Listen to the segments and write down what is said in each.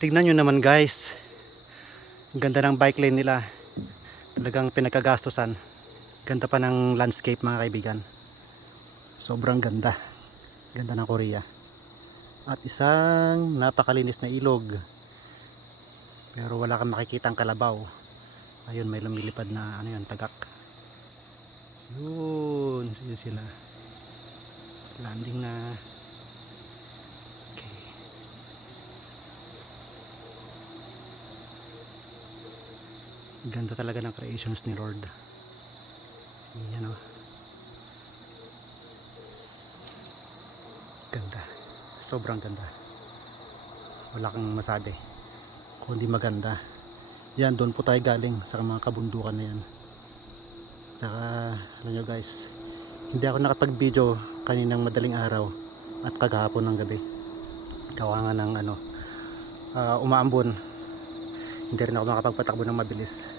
Tignan nyo naman guys, ang ganda ng bike lane nila, talagang pinagkagastusan. Ganda pa ng landscape mga kaibigan, sobrang ganda, ganda ng Korea. At isang napakalinis na ilog, pero wala kang makikitang kalabaw. Ayun, may lumilipad na ano yun, tagak. Yun sila, landing na. Okay. Ganda talaga ng creations ni Lord. Yan o, ganda, sobrang ganda, wala kang masabi kundi maganda. Yan, doon po tayo galing sa mga kabundukan na yan. Saka alam nyo guys, hindi ako nakapag video kaninang madaling araw at kagahapon ng gabi, gawa nga ng umaambon. Hindi rin ako nakapagpatakbo ng mabilis,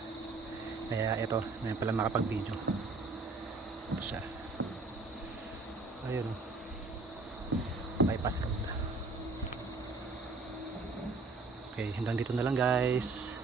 kaya ito, ngayon pala makapag video. Ito siya, ayun, bypass road. Okay, hanggang dito na lang guys.